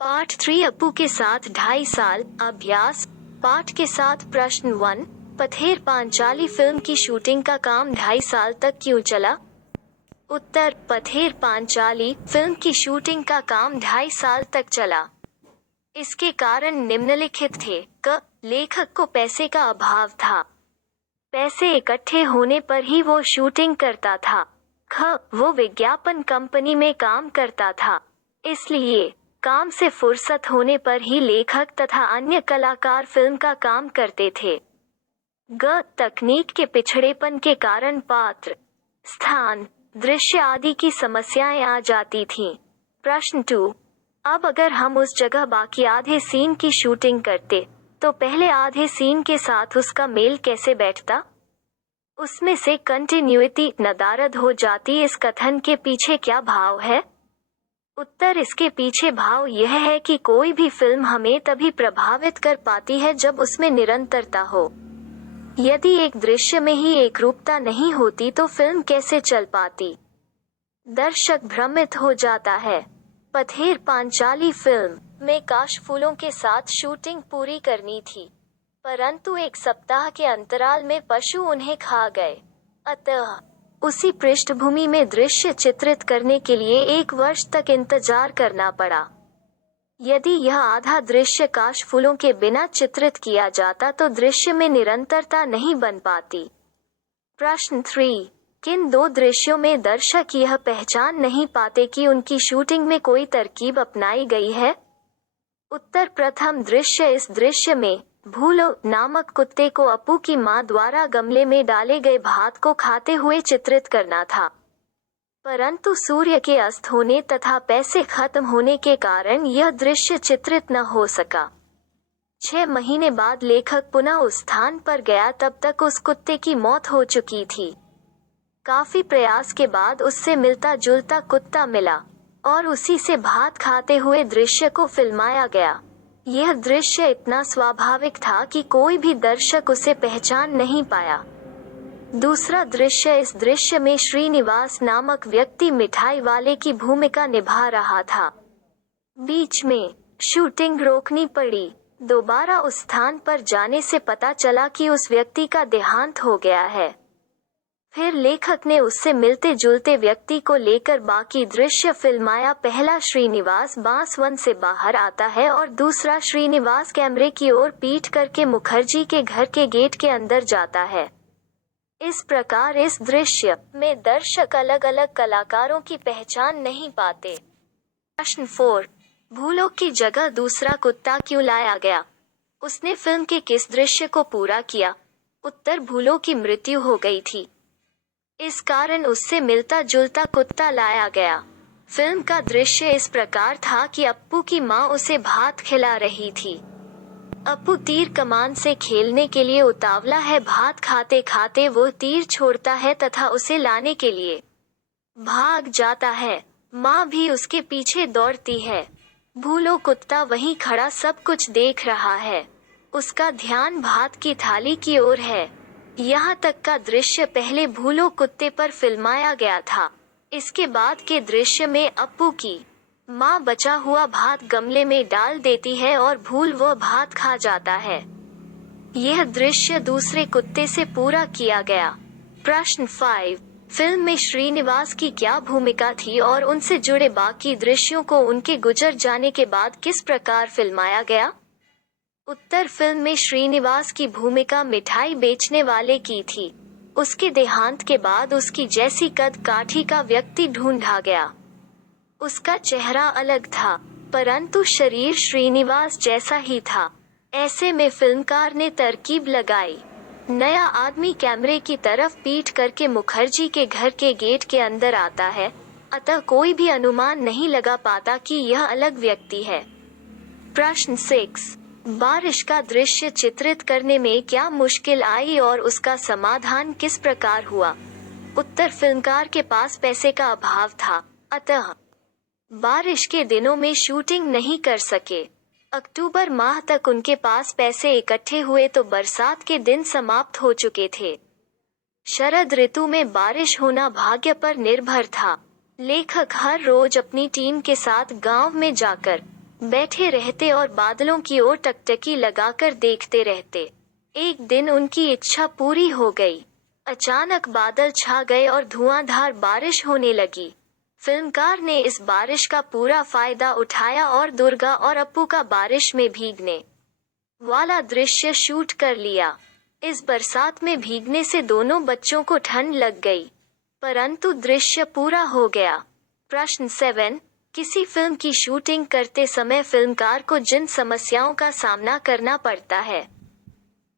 पाठ 3 अप्पू के साथ 2.5 साल अभ्यास। पाठ के साथ प्रश्न 1। पथेर पांचाली फिल्म की शूटिंग का काम 2.5 साल तक क्यों चला? उत्तर, पथेर पांचाली फिल्म की शूटिंग का काम 2.5 साल तक चला। इसके कारण निम्नलिखित थे। क, लेखक को पैसे का अभाव था। पैसे इकट्ठे होने पर ही वो शूटिंग करता था। ख, वो विज्ञापन कंपनी में काम करता था, इसलिए काम से फुर्सत होने पर ही लेखक तथा अन्य कलाकार फिल्म का काम करते थे। ग, तकनीक के पिछड़ेपन के कारण पात्र, स्थान, दृश्य आदि की समस्याएं आ जाती थीं। प्रश्न 2। अब अगर हम उस जगह बाकी आधे सीन की शूटिंग करते, तो पहले आधे सीन के साथ उसका मेल कैसे बैठता? उसमें से कंटिन्यूटी नदारद हो जाती। इस कथन के पीछे क्या भाव है? उत्तर, इसके पीछे भाव यह है कि कोई भी फिल्म हमें तभी प्रभावित कर पाती है जब उसमें निरंतरता हो। यदि एक दृश्य में ही एकरूपता नहीं होती तो फिल्म कैसे चल पाती? दर्शक भ्रमित हो जाता है। पथेर पांचाली फिल्म में काशफूलों के साथ शूटिंग पूरी करनी थी, परंतु एक सप्ताह के अंतराल में पशु उन्हें खा गए। अतः उसी पृष्ठभूमि में दृश्य चित्रित करने के लिए 1 वर्ष तक इंतजार करना पड़ा। यदि यह आधा दृश्य काशफूलों के बिना चित्रित किया जाता तो दृश्य में निरंतरता नहीं बन पाती। प्रश्न 3। किन 2 दृश्यों में दर्शक यह पहचान नहीं पाते कि उनकी शूटिंग में कोई तरकीब अपनाई गई है? उत्तर, प्रथम दृश्य। इस दृश्य में भूलो नामक कुत्ते को अप्पू की मां द्वारा गमले में डाले गए भात को खाते हुए चित्रित करना था, परंतु सूर्य के अस्त होने तथा पैसे खत्म होने के कारण यह दृश्य चित्रित न हो सका। 6 महीने बाद लेखक पुनः उस स्थान पर गया, तब तक उस कुत्ते की मौत हो चुकी थी। काफी प्रयास के बाद उससे मिलता जुलता कुत्ता मिला और उसी से भात खाते हुए दृश्य को फिल्माया गया। यह दृश्य इतना स्वाभाविक था कि कोई भी दर्शक उसे पहचान नहीं पाया। दूसरा दृश्य। इस दृश्य में श्रीनिवास नामक व्यक्ति मिठाई वाले की भूमिका निभा रहा था। बीच में शूटिंग रोकनी पड़ी। दोबारा उस स्थान पर जाने से पता चला कि उस व्यक्ति का देहांत हो गया है। फिर लेखक ने उससे मिलते जुलते व्यक्ति को लेकर बाकी दृश्य फिल्माया। पहला श्रीनिवास बांसवन से बाहर आता है और दूसरा श्रीनिवास कैमरे की ओर पीठ करके मुखर्जी के घर के गेट के अंदर जाता है। इस प्रकार इस दृश्य में दर्शक अलग अलग कलाकारों की पहचान नहीं पाते। प्रश्न 4। भूलो की जगह दूसरा कुत्ता क्यों लाया गया? उसने फिल्म के किस दृश्य को पूरा किया? उत्तर, भूलो की मृत्यु हो गई थी, इस कारण उससे मिलता जुलता कुत्ता लाया गया। फिल्म का दृश्य इस प्रकार था कि अप्पू की मां उसे भात खिला रही थी। अप्पू तीर कमान से खेलने के लिए उतावला है। भात खाते खाते वो तीर छोड़ता है तथा उसे लाने के लिए भाग जाता है। मां भी उसके पीछे दौड़ती है। भूलो कुत्ता वहीं खड़ा सब कुछ देख रहा है। उसका ध्यान भात की थाली की ओर है। यहाँ तक का दृश्य पहले भूलो कुत्ते पर फिल्माया गया था। इसके बाद के दृश्य में अप्पू की मां बचा हुआ भात गमले में डाल देती है और भूल वह भात खा जाता है। यह दृश्य दूसरे कुत्ते से पूरा किया गया। प्रश्न 5। फिल्म में श्रीनिवास की क्या भूमिका थी और उनसे जुड़े बाकी दृश्यों को उनके गुजर जाने के बाद किस प्रकार फिल्माया गया? उत्तर, फिल्म में श्रीनिवास की भूमिका मिठाई बेचने वाले की थी। उसके देहांत के बाद उसकी जैसी कद काठी का व्यक्ति ढूंढा गया। उसका चेहरा अलग था, परंतु शरीर श्रीनिवास जैसा ही था। ऐसे में फिल्मकार ने तरकीब लगाई। नया आदमी कैमरे की तरफ पीठ करके मुखर्जी के घर के गेट के अंदर आता है, अतः कोई भी अनुमान नहीं लगा पाता कि यह अलग व्यक्ति है। प्रश्न 6। बारिश का दृश्य चित्रित करने में क्या मुश्किल आई और उसका समाधान किस प्रकार हुआ? उत्तर, फिल्मकार के पास पैसे का अभाव था, अतः बारिश के दिनों में शूटिंग नहीं कर सके। अक्टूबर माह तक उनके पास पैसे इकट्ठे हुए तो बरसात के दिन समाप्त हो चुके थे। शरद ऋतु में बारिश होना भाग्य पर निर्भर था। लेखक हर रोज अपनी टीम के साथ गांव में जाकर बैठे रहते और बादलों की ओर टकटकी लगाकर देखते रहते। एक दिन उनकी इच्छा पूरी हो गई। अचानक बादल छा गए और धुआंधार बारिश होने लगी। फिल्मकार ने इस बारिश का पूरा फायदा उठाया और दुर्गा और अप्पू का बारिश में भीगने वाला दृश्य शूट कर लिया। इस बरसात में भीगने से दोनों बच्चों को ठंड लग गई, परंतु दृश्य पूरा हो गया। प्रश्न 7, किसी फिल्म की शूटिंग करते समय फिल्मकार को जिन समस्याओं का सामना करना पड़ता है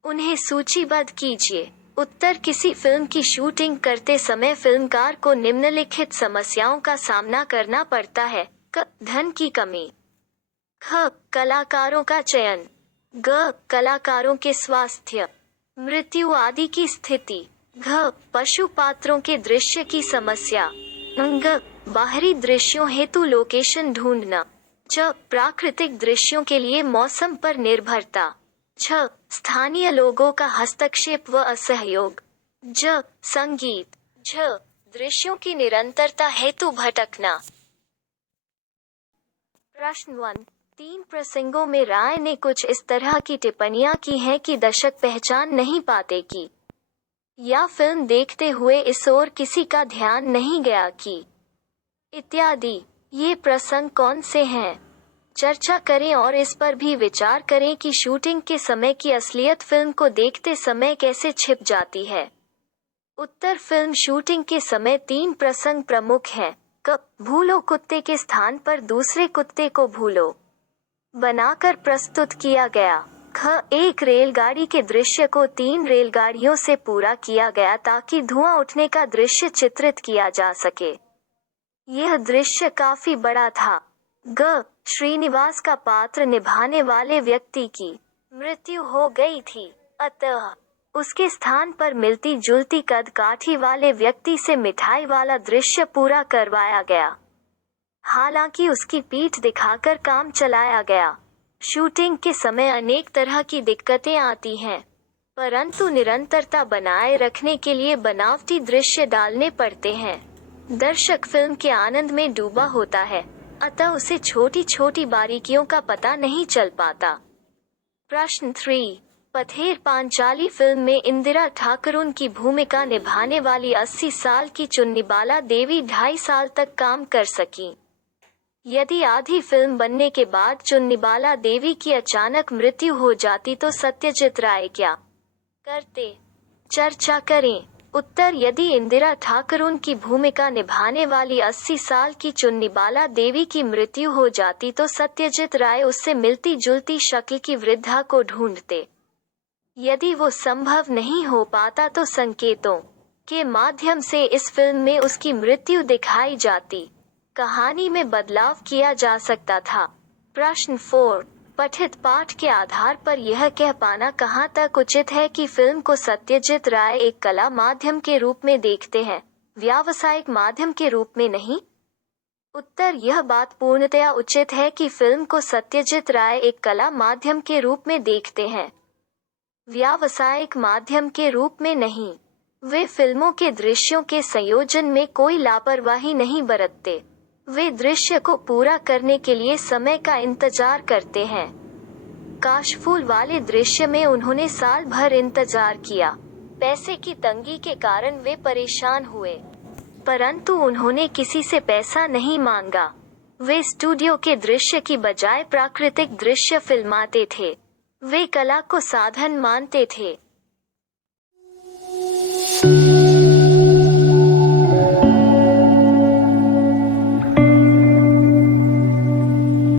उन्हें सूचीबद्ध कीजिए। उत्तर, किसी फिल्म की शूटिंग करते समय फिल्मकार को निम्नलिखित समस्याओं का सामना करना पड़ता है। क, धन की कमी। ख, कलाकारों का चयन। ग, कलाकारों के स्वास्थ्य, मृत्यु आदि की स्थिति। घ, पशु पात्रों के दृश्य की समस्या। ग, बाहरी दृश्यों हेतु लोकेशन ढूंढना। च, प्राकृतिक दृश्यों के लिए मौसम पर निर्भरता। छ, स्थानीय लोगों का हस्तक्षेप व असहयोग। ज, संगीत। झ, दृश्यों की निरंतरता हेतु भटकना। प्रश्न 1, 3 प्रसंगों में राय ने कुछ इस तरह की टिप्पणियां की हैं कि दर्शक पहचान नहीं पाते कि या फिल्म देखते हुए इस ओर किसी का ध्यान नहीं गया कि इत्यादि। ये प्रसंग कौन से हैं? चर्चा करें और इस पर भी विचार करें कि शूटिंग के समय की असलियत फिल्म को देखते समय कैसे छिप जाती है। उत्तर, फिल्म शूटिंग के समय 3 प्रसंग प्रमुख हैं। क, भूलो कुत्ते के स्थान पर दूसरे कुत्ते को भूलो बनाकर प्रस्तुत किया गया। ख, एक रेलगाड़ी के दृश्य को 3 रेलगाड़ियों से पूरा किया गया ताकि धुआं उठने का दृश्य चित्रित किया जा सके। यह दृश्य काफी बड़ा था। ग, श्रीनिवास का पात्र निभाने वाले व्यक्ति की मृत्यु हो गई थी, अतः उसके स्थान पर मिलती जुलती कद काठी वाले व्यक्ति से मिठाई वाला दृश्य पूरा करवाया गया। हालांकि उसकी पीठ दिखाकर काम चलाया गया। शूटिंग के समय अनेक तरह की दिक्कतें आती हैं, परंतु निरंतरता बनाए रखने के लिए बनावटी दृश्य डालने पड़ते हैं। दर्शक फिल्म के आनंद में डूबा होता है, अतः उसे छोटी छोटी बारीकियों का पता नहीं चल पाता। प्रश्न 3, पथेर पांचाली फिल्म में इंदिरा ठाकुरुन की भूमिका निभाने वाली 80 साल की चुन्नीबाला देवी 2.5 साल तक काम कर सकी। यदि आधी फिल्म बनने के बाद चुन्नीबाला देवी की अचानक मृत्यु हो जाती तो सत्यजीत राय क्या करते? चर्चा करें। उत्तर, यदि इंदिरा ठाकुरुन की भूमिका निभाने वाली 80 साल की चुन्नीबाला देवी की मृत्यु हो जाती तो सत्यजीत राय उससे मिलती जुलती शक्ल की वृद्धा को ढूंढते। यदि वो संभव नहीं हो पाता तो संकेतों के माध्यम से इस फिल्म में उसकी मृत्यु दिखाई जाती। कहानी में बदलाव किया जा सकता था। प्रश्न 4, पठित पाठ के आधार पर यह कह पाना कहाँ तक उचित है कि फिल्म को सत्यजीत राय एक कला माध्यम के रूप में देखते हैं, व्यावसायिक माध्यम के रूप में नहीं? उत्तर, यह बात पूर्णतया उचित है कि फिल्म को सत्यजीत राय एक कला माध्यम के रूप में देखते हैं, व्यावसायिक माध्यम के रूप में नहीं। वे फिल्मों के दृश्यों के संयोजन में कोई लापरवाही नहीं बरतते। वे दृश्य को पूरा करने के लिए समय का इंतजार करते हैं। काशफूल वाले दृश्य में उन्होंने साल भर इंतजार किया। पैसे की तंगी के कारण वे परेशान हुए, परंतु उन्होंने किसी से पैसा नहीं मांगा। वे स्टूडियो के दृश्य की बजाय प्राकृतिक दृश्य फिल्माते थे। वे कला को साधन मानते थे।